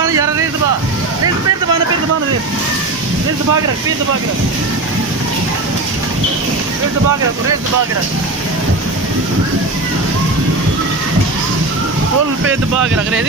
दबाना यार, रेस दबा, रेस फिर दबाना, फिर दबाना, रेस रेस दबा के रख, फिर दबा के रख, रेस दबा के रख, रेस दबा के रख, फुल पे दबा के रख रेस।